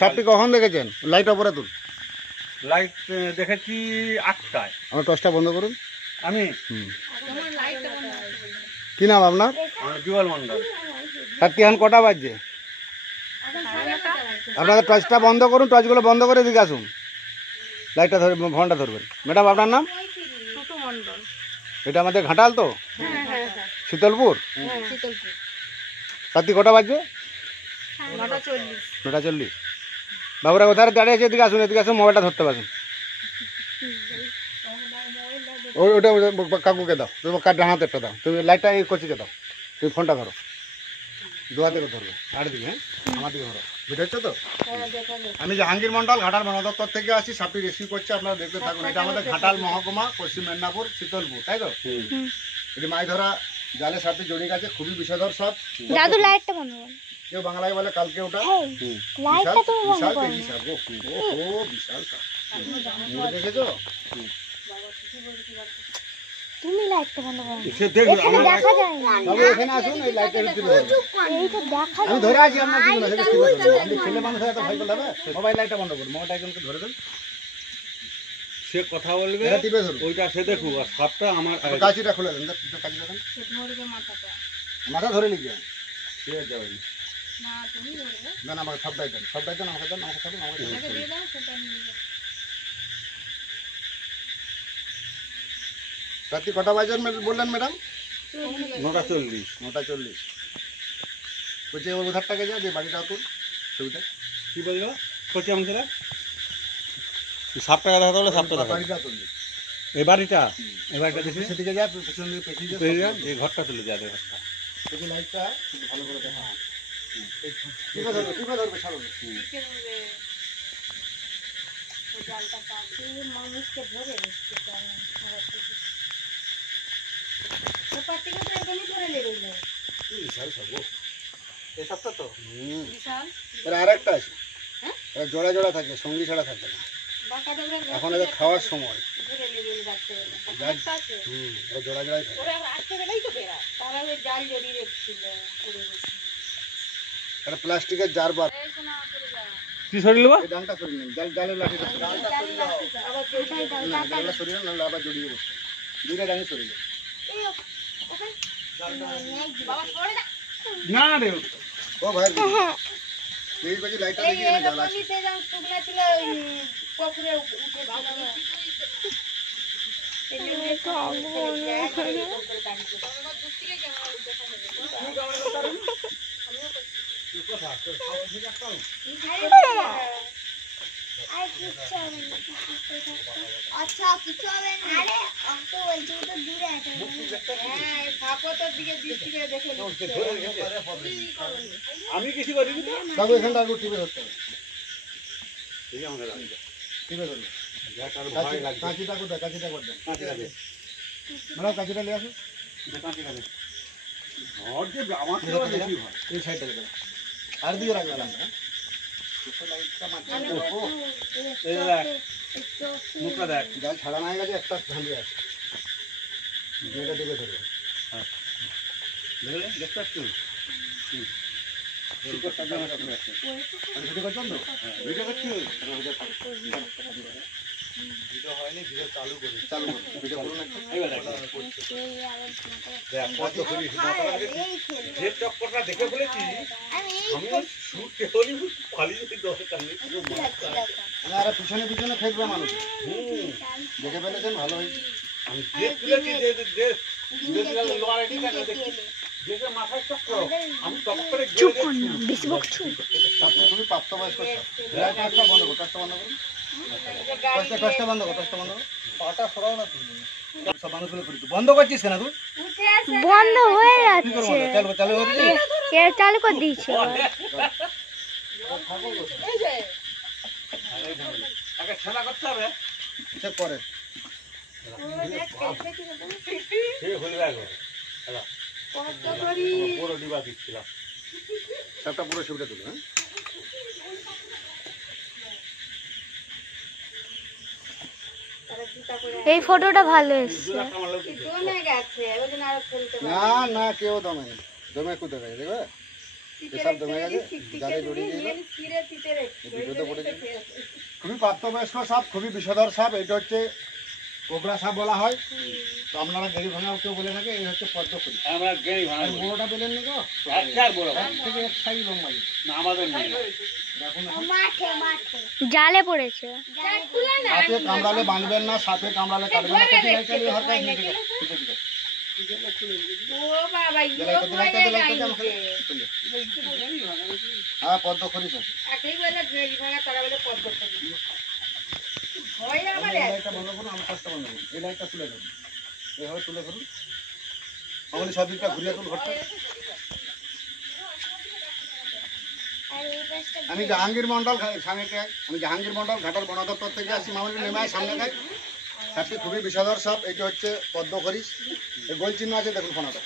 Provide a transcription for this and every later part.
সাপটি কখন দেখেছেন? লাইট অপরে তুল। লাইট দেখেছি 8টায়। আমার টর্চটা বন্ধ করুন। আমি কি নাম আপনার? জুয়াল মন্ডল। রাত্রি এখন কটা বাজছে? আপনাদের টর্চটা বন্ধ করুন, টর্চগুলো বন্ধ করে এদিকে আসুন। লাইটটা ধরে ফোনটা ধরবেন। ম্যাডাম আপনার নাম? এটা আমাদের ঘাটাল তো, শীতলপুর। রাত্রি কটা বাজছে? 9:40। বাবুরা কোথায় দাঁড়িয়ে আছে? এদিকে আসুন, এদিকে আসুন, মোবাইলটা ধরতে পারবেন। ওটা কাকুকে দাও, তুমি ডান হাতে একটা দাও, তুমি লাইটটা এই কচিকে দাও, তুমি ফোনটা ধরো, দু হাতে ধরবে আর দিকে। হ্যাঁ, আমার দিকে ধরো। ভিডিও হচ্ছে তো? আমি জাহাঙ্গীর মন্ডল, ঘাটাল বন দপ্তর থেকে আসি। সাপটি রেস্কিউ করছে, আপনারা দেখতে থাকুন। এটা আমাদের ঘাটাল মহকুমা, পশ্চিম মেদিনীপুর, শীতলপুর, তাই তো? এটি মাছ ধরা জালে সাপটি জড়িয়ে গেছে, খুবই বিষধর সাপ। দাদু লাইটটা বন্ধ করো। কেউ বাংলায় বলে কালকে ওটা লাইটটা তুমি বন্ধ করো। বিশাল সাপ। দেখেছো? তুমি লাইটটা বন্ধ করো। সে দেখুন এখানে দেখা যায় না। বাবু এখানে আসুন, এই লাইটটা তুলে ধরুন। এইটা দেখা আমি যায় ধরে আছি, আপনার কি মনে হয়? আপনি ছেলে মানুষ এত ভয় করতে হবে? মোবাইল লাইটটা বন্ধ করুন, মোবাইলটা একজনকে ধরে দেন। সে কথা বলবে, এটা টিপে ধরুন। ওইটা সে দেখুক। আর সাপটা আমার কাঁচিটা খুলে দেন, কাঁচিটা দেন। মাথা ধরে লিখবেন। সে যাবে দেন আমাকে সবটাই দেন, সবটাই দেন, আমাকে দেন, আমাকে দেন, আমাকে দেন। রাত্রি কটা বাজে বললেন ম্যাডাম? 9:40। 9:40। বলছি ওই উধারটাকে যা, যে বাড়িটা তুল ছবিটা। কি বললো করছি আমি সেটা? সাপটা দেখাতে বলে সাপটা দেখা। বাড়িটা তুলবি, এই বাড়িটা, এই বাড়িটা দেখি। সেদিকে যা, পেছন দিকে পেছিয়ে যা। এই ঘরটা তুলে যায়, ঘরটা। এই লাইটটা ভালো করে দেখা। টিপে ধরবে, টিপে ধরবে, ছাড়ুন। মানুষকে ধরে বিশাল সাপ গো। এই সাপটা তো এর আরেকটা আছে, এরা জোড়া জোড়া থাকে, সঙ্গী ছাড়া থাকে না। এখন এদের খাওয়ার সময়। এরা জোড়া জোড়াই থাকে। একটা প্লাস্টিকের জার বার। কি সরিয়ে নেবো? এই ডালটা সরিয়ে নিন, জালের লাঠিটা সরিয়ে নিন। না, ডালটা সরিয়ে নিন, নাহলে আবার জড়িয়ে বসবে। দুইটা ডাঙি সরিয়ে নিন। না রে, ও ভাই, এই কাছে লাইটটা দেখি না, জাল আছে। আচ্ছা কিছু হবে না। আরে আমি তো বলছি তো দূরে আছে। হ্যাঁ সাপও তোর দিকে দৃষ্টি করে দেখে নিচ্ছে। আমি কিছু করিনি তো। বাবু এখানটা একটু টিপে ধরতে হবে। এই আমাদের রাস্তা। টিপে ধরুন। যাক আর ভয় লাগছে। কাঁচিটা কোথায়? কাঁচিটা করবেন। কাঁচিটা দে। ম্যাডাম কাঁচিটা নিয়ে আসুন। কাঁচিটা দে। ঘর যে আমার থেকে বেশি ভয়। এই সাইডটা দেবেন। আর দিকে রাখবেন না। এই দেখ, মুখটা দেখ। জাল ছাড়া না হয়ে গেছে, একটা ঝালিয়ে আছে। এটা টিপে ধরবে। বুঝলে? দেখতে পাচ্ছিস? ভিডিও করছেন তো? ভিডিও করছিস? ভিডিও হয়নি, ভিডিও চালু করুন। চালু করুন, ভিডিও করুন একটা। এইবার দেখ। দেখ, কত করিস, মাথা লাগে। যে চক্করটা দেখে বলেছি, আমি শুটে হলি খালি যদি দরকার নেই। আর পিছনে পিছনে ফেলবে মানুষ। দেখে ফেলেছেন, ভালো হয়েছে। আমি যে তুলেছি, যে লোয়ারে ঠিক আছে দেখছি। দেখে মাথায় চক্কর, আমি চক্করে চুপ কর না, বেশি বকছো। খুবই প্রাপ্তবয়স্ক সাপ। টর্চটা বন্ধ করুন, টর্চটা বন্ধ করুন। টর্চটা বন্ধ করো, টর্চটা বন্ধ করো। পাটা সরাও না তুমি। সব মানুষগুলো করি। বন্ধ করছিস কেন তুই? বন্ধ হয়ে কি করবো? যাচ্ছে। চালু চালু করে দিই। এর চালু করে দিয়েছে। আগে ছেলা করতে হবে। চেক করে। সে হয়ে যাবে। বড় ডিবা দিচ্ছিলাম। সাপটা পুরো ছবিটা তুলো। হ্যাঁ, এই ফটোটা ভালো এসছে। না না, কেউ দমে নেই। দমে কোথায় গেছে দেখবে? পেশাব জমে গেছে, জালে জড়িয়ে দিল, ভিডিওতে পড়ে গেছে। খুবই প্রাপ্তবয়স্ক সাপ, খুবই বিষধর সাপ। এটা হচ্ছে কোবরা সাপ বলা হয়। তো আপনারা গেড়ি ভাঙাও কেউ বলে থাকে, এই হচ্ছে পদ্মফুল। আমরা গেড়ি ভাঙা আর বড়টা পেলেন না তো, একটার বড় এক থেকে এক সাইজ লম্বা। না আমাদের নেই। দেখুন মাঠে মাঠে জালে পড়েছে। সাপে কামড়ালে বাঁধবেন না, সাপে কামড়ালে কাটবেন না। কচি লাইটটা দিয়ে হালকা নিয়ে দিকে, ঠিক আছে। হ্যাঁ পদ্মফুল আছে। এই লাইটটা বন্ধ করুন, আমার কাজটা বন্ধ করুন। এই লাইটটা তুলে ধরুন, এইভাবে তুলে ধরুন। আমাদের সব দিকটা ঘুরিয়ে তুল ঘরটা। আর এই পাশটা আমি জাহাঙ্গীর মন্ডল আমি জাহাঙ্গীর মন্ডল ঘাটাল বন দপ্তর থেকে আসছি। মামুলি নেমে আয়, সামনে খাই। সাপটি খুবই বিষধর সাপ। এটা হচ্ছে পদ্মখরিস। এই গোল চিহ্ন আছে দেখুন ফোনাটা।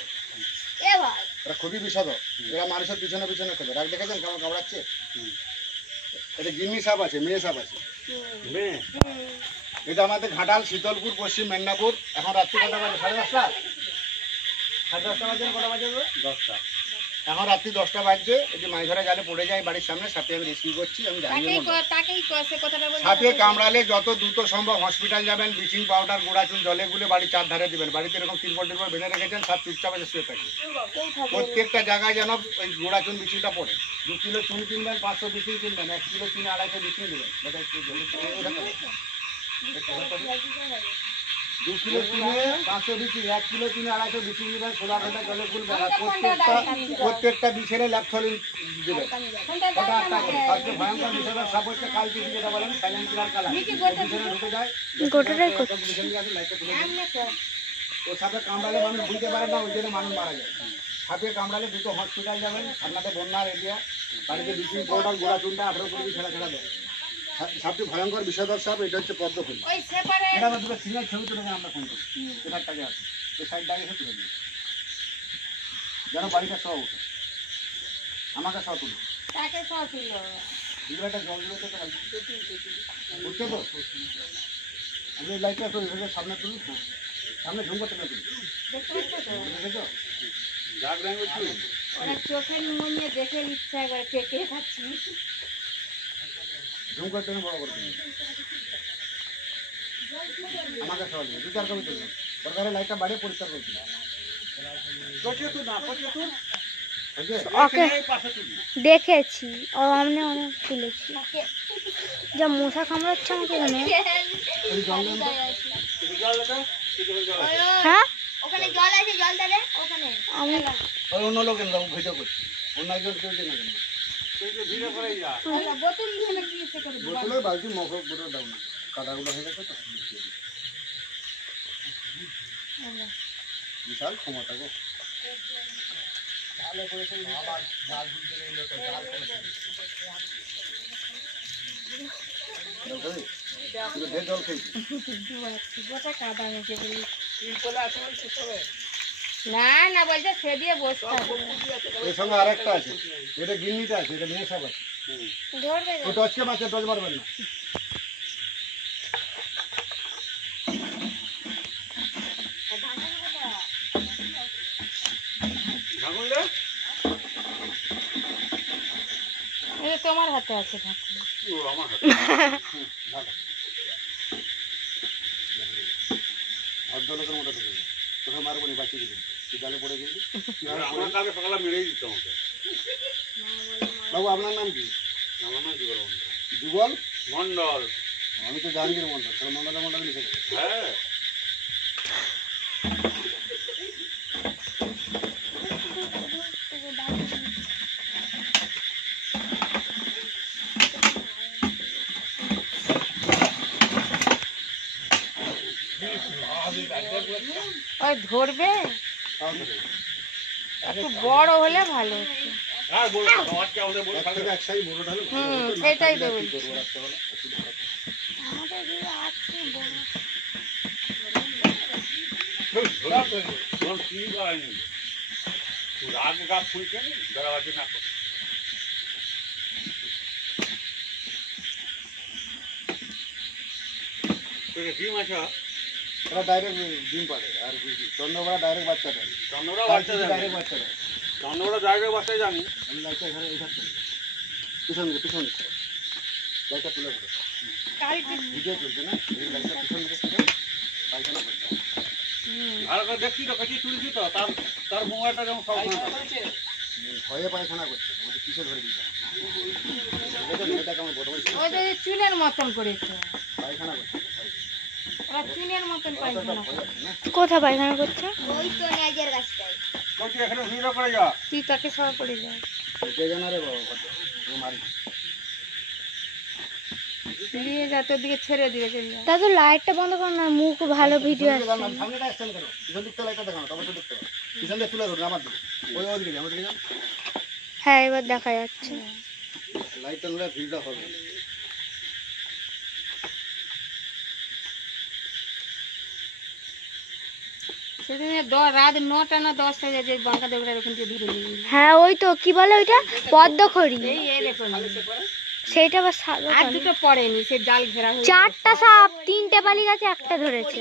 এ ভাই এটা খুবই বিষধর। এরা মানুষের পিছনে পিছনে খেলে। রাগ দেখেছেন কেমন কামড়াচ্ছে? এটা গিন্নি সাপ আছে, মেয়ে সাপ আছে। মেয়ে এটা আমাদের ঘাটাল, শীতলপুর, পশ্চিম মেদিনীপুর। এখন রাত্রি কটা বাজে? 10:30? 10:30 বাজে না কটা বাজে? 10টা। এখন রাত্রি 10টা বাজছে। এই যে মাছ ধরা জালে পড়ে যায় বাড়ির সামনে, সাপে আমি রেস্কিউ করছি। আমি জাহাঙ্গীর মন্ডল। সাপে কামড়ালে যত দ্রুত সম্ভব হসপিটাল যাবেন। ব্লিচিং পাউডার, গোড়া চুন জলে গুলে বাড়ির চারধারে দিবেন। বাড়িতে এরকম তিরপল বেঁধে রেখেছেন, সাপ চুপচাপ এসে শুয়ে থাকে। প্রত্যেকটা জায়গায় যেন ওই গোড়া চুন ব্লিচিংটা পড়ে। 2 কিলো চুন কিনবেন, 500 ব্লিচিং কিনবেন, 1 কিলো চুনে 250 ব্লিচিং দেবেন। 2 কিলো চুনে 500 ব্লিচিং, 1 কিলো চুনে 250 ব্লিচিং দেবেন। 16 ঘন্টা জলে গুলবেন। আর প্রত্যেকটা বিষেরে ল্যাপথলিন দেবেন। ওটা একটা করে। সবচেয়ে ভয়ঙ্কর বিষধর সাপ হচ্ছে কালচিনি, যেটা বলেন সাইলেন্ট কিলার কালার। বিষেরে ঢুকে যায়। গোটাটাই করছে। বিষেরে গেছে, লাইটটা তুলে দিন। ও সাপে কামড়ালে মানুষ বুঝতে পারে না, ওই জন্য মানুষ মারা যায়। সাপে কামড়ালে দ্রুত হসপিটাল যাবেন। আপনাদের বন্যার এরিয়া, বাড়িতে ব্লিচিং পাউডার, গোড়া চুনটা 18 করে ছেড়া ছেড়া দেয়। সাপটি ভয়ঙ্কর বিষধর সাপ। এটা হচ্ছে পদ্মফুল। এটা আমরা দুটো সিঙ্গেল ছবি তুলে আমরা ফোন করি। এটারটাকে আছে, এই সাইডটাকে এসে তুলে দিই, যেন বাড়িটা সহ ওঠে। আমাকে সহ তুলো। দুটো একটা জল দিলে তো উঠছে তো। আমি এই লাইটটা তো এভাবে সামনে তুলি। হ্যাঁ, সামনে ঝুম করতে না তুলি। দেখেছো? ডাক ব্যাংক হচ্ছে চোখের নিয়ে দেখে ইচ্ছা করে চেকে খাচ্ছি। ঝুম করতে না, বড় করতে না। আমাকে সহ দিবে, 2-4 কপি তুলবেন। দরকারে লাইটটা বাড়িয়ে পরিষ্কার করতে হবে। ওকে দেখেছি, ও অমনে অনেক তুলেছি। যা মশা কামড়াচ্ছে আমাকে এখানে। এই জল দেন তো। হ্যাঁ ওখানে জল আছে, জল দেবে ওখানে। আমি ওই অন্য লোক এনে দেবো, ভিডিও করছি। অন্য একজন কেউ দিয়ে নেবেন না। ভিডিও করে যা। বোতল নিয়ে কি এসে করে বোতলে বালতি মগ বোতল দাও না, কাদাগুলো হয়ে গেছে তো। বিশাল ক্ষমতা গো। জল খেয়েছি। না না বলছে সে দিয়ে বসতে এর সঙ্গে আরেকটা আছে, এটা গিন্নিটা আছে, এটা মেয়ে সাপ আছে। ধরবে ও টচকে মাছে, টচ মারবেন না। ভাঙুন দে। এটা তোমার হাতে আছে ঢাকুন। ও আমার হাতে। ভদ্রলোকের মতো ঢুকে যায়, তোকে মারবো নি, বাঁচিয়ে দিবি। তুই জালে পড়ে গেলি। আমরা কালকে সকালে মেরেই দিত আমাকে। বাবু আপনার নাম কি? আমার নাম যুগল মন্ডল। যুগল মন্ডল। আমি তো জাহাঙ্গীর মন্ডল, তাহলে মন্ডলে মন্ডলে লিখে দেবো। হ্যাঁ ওই ধরবে একটু বড় হলে ভালো হতো। আর বলবো আজকে আমাদের বল এক থেকে এক সাইজ বড় ঢালে ভালো হুম, হতো। সেটাই তো কি বলছি। করবো রাত্রেবেলা? আমাদের দিকে আছে বড়। তোর কি করেনি রাগ গা ফুলছে দাঁড়াবাজি না করে। তোকে ডিম আছে ওরা ডাইরেক্ট ডিম পাড়ে, আর চন্দ্রবেলা ডাইরেক্ট বাচ্চা দেয়। চন্দ্রা বাচ্চা দেয়। ডাইরেক্ট বাচ্চা দেয়। চান্দোড়া জায়গায় বাসায় জানি। আমি লাইটটা এখানে এই থাকতে পিছন লাইটটা তুলে ধরো। ভিডিও চলছে না, এই লাইটটা পিছন দিকে থেকে পায়খানা করছে। আর দেখছি তো কাছে তুলছি তো তার মোবাইলটা যেমন সব ভয়ে পায়খানা করছে, আমাকে কিসে ধরে দিতে এটা কেমন বদমাইশ ওই যে চুনের মতন করেছে, পায়খানা করছে। ওরা চুনের মতন পায়খানা করে। কোথায় পায়খানা করছে? ওই তো নেজের গাছটায়। বলছি এখানে ভিডিও করে যা। তুই তাকে সব পড়ে যায়। কে জানা রে বাবা কত মারি নিয়ে যা, তোর দিকে ছেড়ে দিবে চলে যা। দাদু লাইটটা বন্ধ কর না, মুখ ভালো ভিডিও আসছে। সামনেটা আসছেন কেন? পিছন দিকটা লাইটটা দেখানো, তারপর তো দেখতে পাবো। পিছন দিয়ে তুলে ধরুন আমার দিকে, ওই দিকে আমার দিকে যান। হ্যাঁ এবার দেখা যাচ্ছে। লাইটটা নিলে ভিড়টা হবে। সেদিন রাত 9টা না 10টায় যে বাঁকা দেবড়ার ওখান থেকে ধরে নিয়ে হ্যাঁ ওই তো কি বলে ওইটা পদ্মখড়ি, এই রেখে সেইটা আবার সাদা আর দুটো পড়েনি, সে জাল ঘেরা হয়ে 4টা সাপ 3টে বালি গাছে একটা ধরেছে।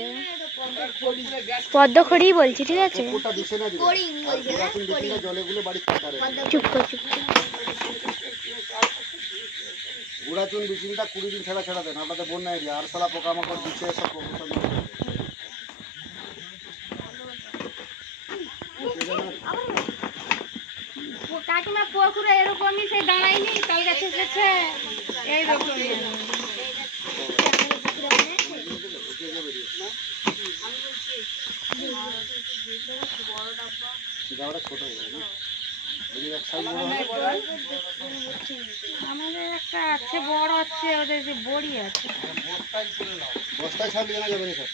পদ্মখড়ি বলছি, ঠিক আছে? পুকুরটা দিছে না দিবে। আর পুরাতন বিচিটা জলেগুলো বাড়ি কাটারে। চুপ কর চুপ কর। পুরাতন বিচিটা 20 দিন ছাড়া দেন, আপনাদের বন্যা এরিয়া আর সালা পোকামাকড় দিচ্ছে সব প্রবলেম। কাকিমা পুকুরে এরকমই সেই দাঁড়ায়নি, তাল গাছে এসেছে এইরকমই। জায়গাটা ছোট হয়ে যায় না, ওই এক সাইজ বড় হয়। আমাদের একটা আছে বড় আছে, ওদের যে বড়ি আছে। বস্তায় ছাড় দিয়ে না যাবে না স্যার,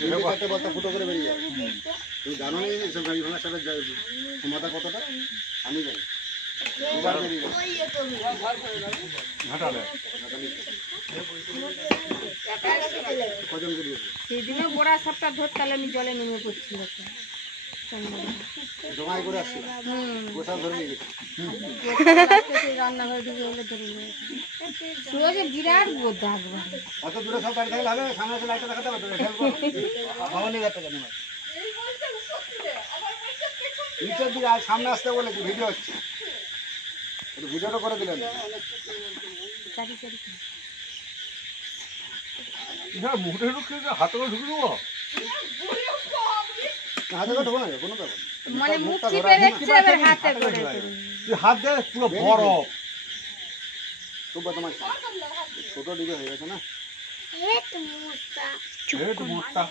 দুটো চারটে বস্তা ফুটো করে বেরিয়ে যাবে। তুমি জানো না এইসব গাড়ি ভাঙার সাথে ক্ষমতা কতটা? আমি জানি। দুবার বেরিয়ে যাবে। ঘাটালে কজন বেরিয়েছে? সেদিনও বড়া সবটা ধরতে হলে আমি জলে নেমে পড়ছিল তো। জমাই করে আসছিল, গোসা ধরে নিয়ে গেছে। রান্নাঘরে ঢুকে হলে ধরে নিয়েছে। তুইও যে বিরাট দাগ বাড়ে। অত দূরে সব গাড়ি থাকলে হবে, সামনে এসে লাইটটা দেখাতে হবে তো, হেল্প করো। ভবানী ঘাটটা জানি না। নিচের দিকে আর সামনে আসতে বলেছি, ভিডিও হচ্ছে। একটু ভিডিওটা করে দিলেন। মুখে ঢুকে হাতে করে ঢুকে দেবো। হাতে করে ঢোকো না, কোনো ব্যাপার না। মানে মুখ চিপে রেখেছে, এবার হাতে করে হাত দেয় পুরো বরফ। খুব বদমাশ। ছোট ডিগে হয়ে গেছে না। একটু মোটা।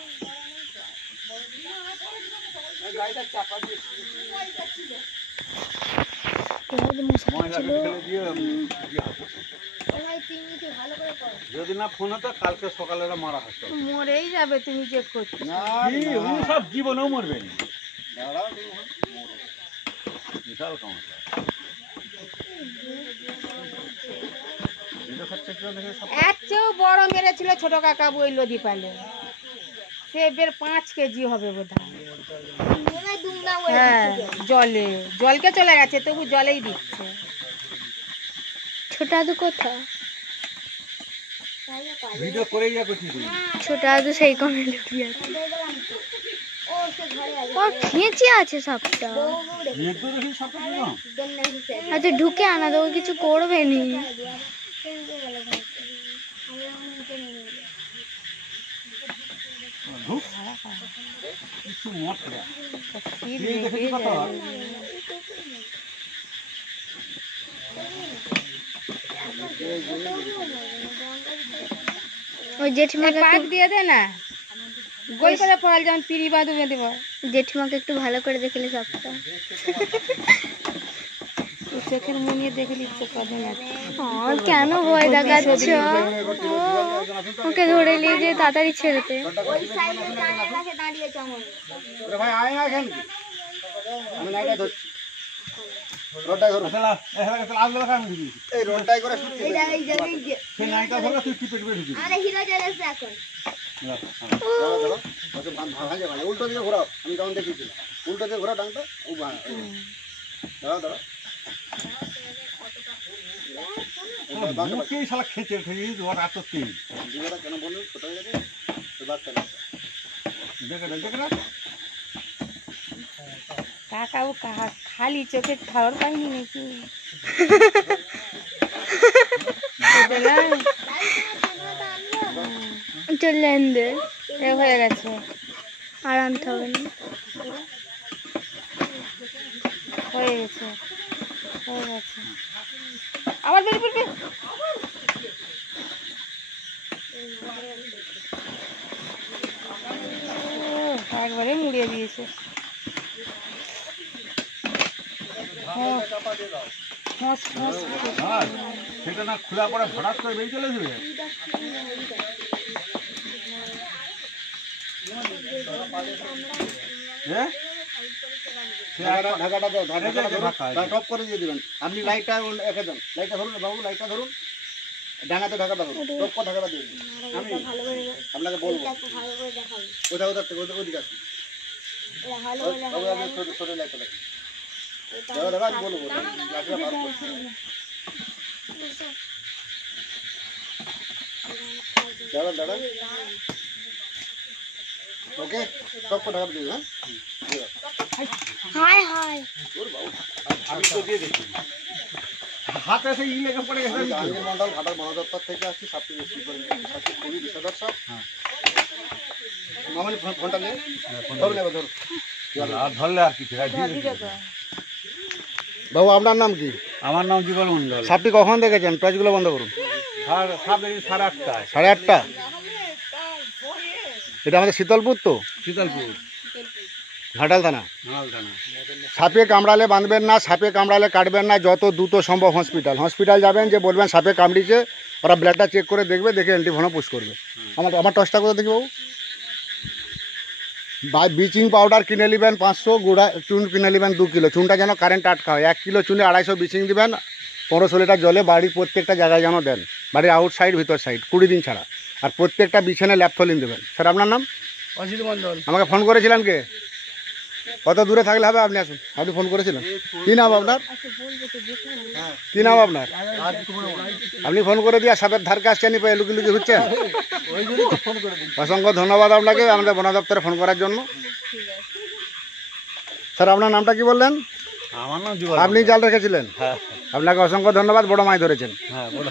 যদি না ফোন হতো কালকে সকালে মারা হতো। মরেই যাবে তুমি যে করছো। না, উনি সব জীবনেও মরবে না। দাঁড়াও তুমি। বিশাল সমস্যা। এর চেয়েও বড় মেরেছিল ছোট কাকা বই নদী পালে, সে বের 5 কেজি হবে বোধহয়। হ্যাঁ জলকে চলে গেছে, তবু জলেই দিচ্ছে। ছোট দাদু কোথায়? ভিডিও করে ইয়া করছিস। ছোট দাদু সেই কোণে লুকিয়ে আছে। ও খেঁচে আছে সাপটা। একটু দেখি সাপটা না। আচ্ছা ঢুকে আনা তো, ও কিছু করবে নি। ঢুক। কিছু মত না। শীত এই দেখে কি কথা? ওই জেঠিমাকে পাক দিয়ে দে না, গোল করে পড়াল যেমন পিড়ি বাঁধু বেঁধে পড়। জেঠিমাকে একটু ভালো করে দেখলে সাপটা। চোখের মুনিয়ে দেখে ইচ্ছে করে না। কেন ভয় দেখাচ্ছ? ওকে ধরে নিয়ে যে তাড়াতাড়ি ছেড়েতে। ওরে ভাই আয় না এখানে। আমি নাইটা ধরছি। রোডটা ধরো। আসলে আসলে কাম দিবি। এই রোডটাই করে শুট দিবি। সে নাইকা ধরে তুই টিপে টিপে ঢুকিবি। আরে হিরো চলে এসেছে এখন। ধরো ধরো। ওকে ভাঙা ভাই উল্টো দিকে ঘোরাও। আমি তখন দেখিয়েছিলাম। উল্টো দিকে ঘোরাও ডাংটা। ও ভাঙা। ধরো ধরো। মুখেই শালা খেচে খেয়ে ওর এত তেল। দিদিরা কেন বললেন ছোট হয়ে গেছে? তো বাচ্চা না। দেখে না। কাকাও কাহা খালি চোখে খাবার পাইনি নাকি এটা না চলে আনবে এ হয়ে গেছে আর আনতে হবে না হয়ে গেছে আবার বের বের বের একবারে মুড়িয়ে দিয়েছে সেটা না খোলা পরে হঠাৎ করে বেরিয়ে চলে যাবে। ঢাকাটা দাও, টপ করে দিয়ে দিবেন। আপনি লাইটটা একে দেন, লাইটটা ধরুন বাবু, লাইটটা ধরুন, ডাঙাতে ঢাকাটা ধরুন, টপ করে ঢাকাটা দিয়ে দিন। আমি আপনাকে বলবো কোথাও কোথাও থেকে ওদিকে আসুন, ছোট লাইটটা দেখুন, দেখা আমি বলবো দাঁড়া দাঁড়া, ওকে টপ করে ঢাকাটা দিয়ে দিন। হাই হাই আমি তো দিয়ে দেখি হাতে সেই ই লেগে পড়ে গেছে। জাহাঙ্গীর মন্ডল ঘাটার বন দপ্তর থেকে আসছি, সাপটি খুবই বিষদর্শক। মামনি ফোনটা নিয়ে ধরুন, এবার ধরুন। আর ধরলে আর কিছু বাবু আপনার নাম কি? আমার নাম যুগল মন্ডল। সাপটি কখন দেখেছেন? টর্চগুলো বন্ধ করুন। সাপ দেখি 8:30টায়। 8:30? এটা আমাদের শীতলপুর তো, শীতলপুর ঘাটাল থানা। মালদানা। সাপে কামড়ালে বাঁধবেন না, সাপে কামড়ালে কাটবেন না, যত দ্রুত সম্ভব হসপিটাল যাবেন, যে বলবেন সাপে কামড়িয়েছে, ওরা ব্লাডটা চেক করে দেখবে, দেখে অ্যান্টিভেনম পুশ করবে। আমার টর্চটা করে দেখি বাবু। ব্লিচিং পাউডার কিনে নেবেন 500, গুঁড়া চুন কিনে নেবেন 2 কিলো। চুনটা যেন কারেন্ট আটকা হয়। 1 কিলো চুনে 250 ব্লিচিং দেবেন, 1500 লিটার জলে বাড়ির প্রত্যেকটা জায়গায় যেন দেন, বাড়ির আউটসাইড ভিতর সাইড 20 দিন ছাড়া। আর প্রত্যেকটা বিছানে ল্যাপথলিন দেবেন। স্যার আপনার নাম? অজিত মন্ডল। আমাকে ফোন করেছিলেন কে? কত দূরে থাকলে হবে? আপনি আসুন, আপনি ফোন করেছিলেন। কি নাম আপনার? কি নাম আপনার? আপনি ফোন করে দিয়ে সাপের ধার কাছে আসছেন, লুকি লুকি হচ্ছেন। অসংখ্য ধন্যবাদ আপনাকে আমাদের বন দপ্তরে ফোন করার জন্য। স্যার আপনার নামটা কি বললেন? আমার নাম যুগল। আপনি জাল রেখেছিলেন? হ্যাঁ আপনাকে অসংখ্য ধন্যবাদ, বড় মাছ ধরেছেন। হ্যাঁ বলো।